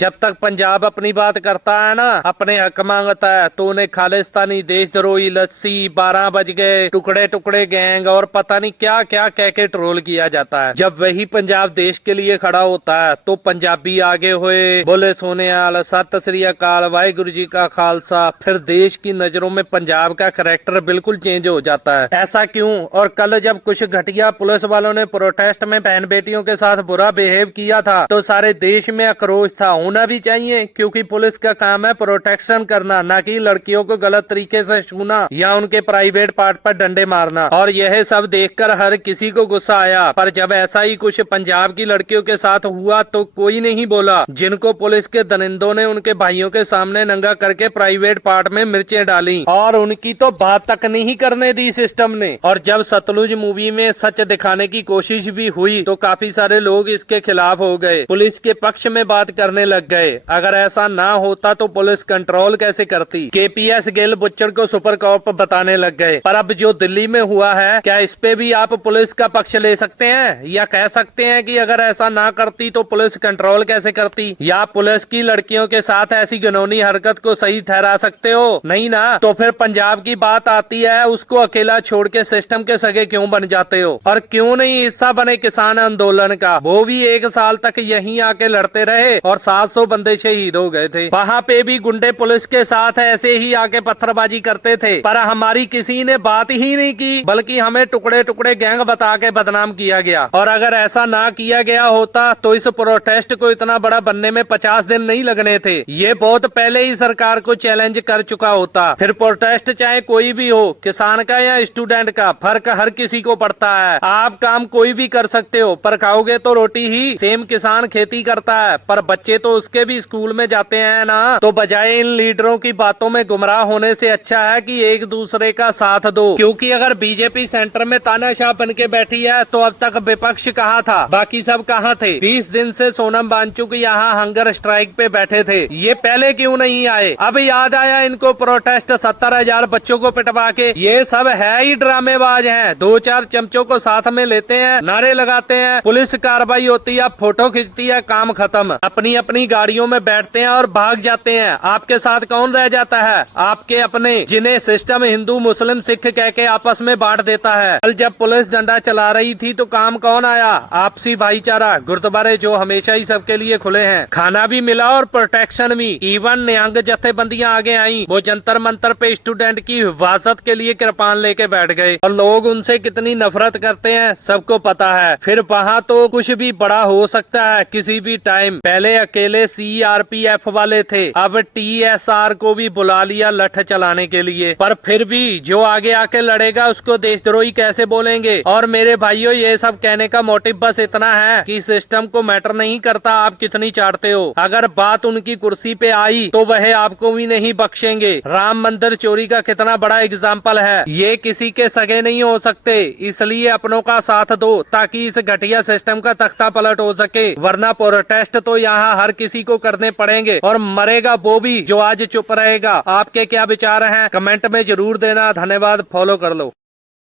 जब तक पंजाब अपनी बात करता है ना, अपने हक मांगता है, तो उन्हें खालिस्तानी, देशद्रोही, लस्सी, 12 बज गए, टुकड़े टुकड़े गैंग और पता नहीं क्या क्या कह के ट्रोल किया जाता है। जब वही पंजाब देश के लिए खड़ा होता है तो पंजाबी आगे हुए बोले सोनेयाल, सत श्री अकाल, वाहिगुरु जी का खालसा, फिर देश की नजरों में पंजाब का करैक्टर बिल्कुल चेंज हो जाता है। ऐसा क्यों? और कल जब कुछ घटिया पुलिस वालों ने प्रोटेस्ट में बहन बेटियों के साथ बुरा बिहेव किया था तो सारे देश में आक्रोश था। होना भी चाहिए, क्योंकि पुलिस का काम है प्रोटेक्शन करना, ना कि लड़कियों को गलत तरीके से छूना या उनके प्राइवेट पार्ट पर डंडे मारना। और यह सब देखकर हर किसी को गुस्सा आया। पर जब ऐसा ही कुछ पंजाब की लड़कियों के साथ हुआ तो कोई नहीं बोला। जिनको पुलिस के दरिंदों ने उनके भाइयों के सामने नंगा करके प्राइवेट पार्ट में मिर्चें डाली और उनकी तो बात तक नहीं करने दी सिस्टम ने। और जब सतलुज मूवी में सच दिखाने की कोशिश भी हुई तो काफी सारे लोग इसके खिलाफ हो गए, पुलिस के पक्ष में बात करने लग गए। अगर ऐसा ना होता तो पुलिस कंट्रोल कैसे करती? केपीएस गिल बुच्चड़ को सुपर कॉप बताने लग गए। पर अब जो दिल्ली में हुआ है, क्या इस पे भी आप पुलिस का पक्ष ले सकते हैं या कह सकते हैं कि अगर ऐसा ना करती तो पुलिस कंट्रोल कैसे करती? या पुलिस की लड़कियों के साथ ऐसी घिनौनी हरकत को सही ठहरा सकते हो? नहीं ना। तो फिर पंजाब की बात आती है, उसको अकेला छोड़ के सिस्टम के सगे क्यों बन जाते हो? और क्यों नहीं हिस्सा बने किसान आंदोलन का? वो भी 1 साल तक यहीं आके लड़ते रहे और 700 बंदे शहीद हो गए थे। वहाँ पे भी गुंडे पुलिस के साथ ऐसे ही आके पत्थरबाजी करते थे, पर हमारी किसी ने बात ही नहीं की, बल्कि हमें टुकड़े टुकड़े गैंग बता के बदनाम किया गया। और अगर ऐसा ना किया गया होता तो इस प्रोटेस्ट को इतना बड़ा बनने में 50 दिन नहीं लगने थे। ये बहुत पहले ही सरकार को चैलेंज कर चुका होता। फिर प्रोटेस्ट चाहे कोई भी हो, किसान का या स्टूडेंट का, फर्क हर किसी को पड़ता है। आप काम कोई भी कर सकते हो, पर खाओगे तो रोटी ही। सेम किसान खेती करता है, पर बच्चे तो उसके भी स्कूल में जाते हैं ना। तो बजाय इन लीडरों की बातों में गुमराह होने से अच्छा है कि एक दूसरे का साथ दो। क्योंकि अगर बीजेपी सेंटर में तानाशाह बन के बैठी है तो अब तक विपक्ष कहाँ था? बाकी सब कहाँ थे? 20 दिन से सोनम वांगचुक यहाँ हंगर स्ट्राइक पे बैठे थे, ये पहले क्यों नहीं आए? अब याद आया इनको प्रोटेस्ट 70,000 बच्चों को पिटवा के। ये सब है ही ड्रामेबाज हैं। 2-4 चमचों को साथ में लेते हैं, नारे लगाते हैं, पुलिस कार्रवाई होती है, फोटो खींचती है, काम खत्म। अपनी अपनी गाड़ियों में बैठते हैं और भाग जाते हैं। आपके साथ कौन रह जाता है? आपके अपने, जिन्हें सिस्टम हिंदू मुस्लिम सिख कह के आपस में बांट देता है। कल जब पुलिस डंडा चला रही थी तो काम कौन आया? आपसी भाईचारा। गुरुद्वारे जो हमेशा ही सबके लिए खुले हैं, खाना भी मिला और प्रोटेक्शन भी। इवन निहंग जत्थेबंदियां आगे आई, वो जंतर मंतर पे स्टूडेंट की हिफाजत के लिए कृपान लेके बैठ गए। और लोग उनसे कितनी नफरत करते हैं सबको पता है। फिर वहाँ तो कुछ भी बड़ा हो सकता है किसी भी टाइम। पहले अकेले सीआरपीएफ वाले थे, अब टीएसआर को भी बुला लिया लठ चलाने के लिए। पर फिर भी जो आगे आके लड़ेगा उसको देशद्रोही कैसे बोलेंगे? और मेरे भाइयों, ये सब कहने का मोटिव बस इतना है कि सिस्टम को मैटर नहीं करता आप कितनी चाटते हो। अगर बात उनकी कुर्सी पे आई तो वह आपको भी नहीं बख्शेंगे। राम मंदिर चोरी का कितना बड़ा एग्जाम्पल है। ये किसी के सगे नहीं हो सकते, इसलिए अपनों का साथ दो ताकि इस घटिया सिस्टम का तख्ता पलट हो सके। वरना प्रोटेस्ट तो यहाँ हर किसी को करने पड़ेंगे और मरेगा वो भी जो आज चुप रहेगा। आपके क्या विचार हैं? कमेंट में जरूर देना। धन्यवाद। फॉलो कर लो।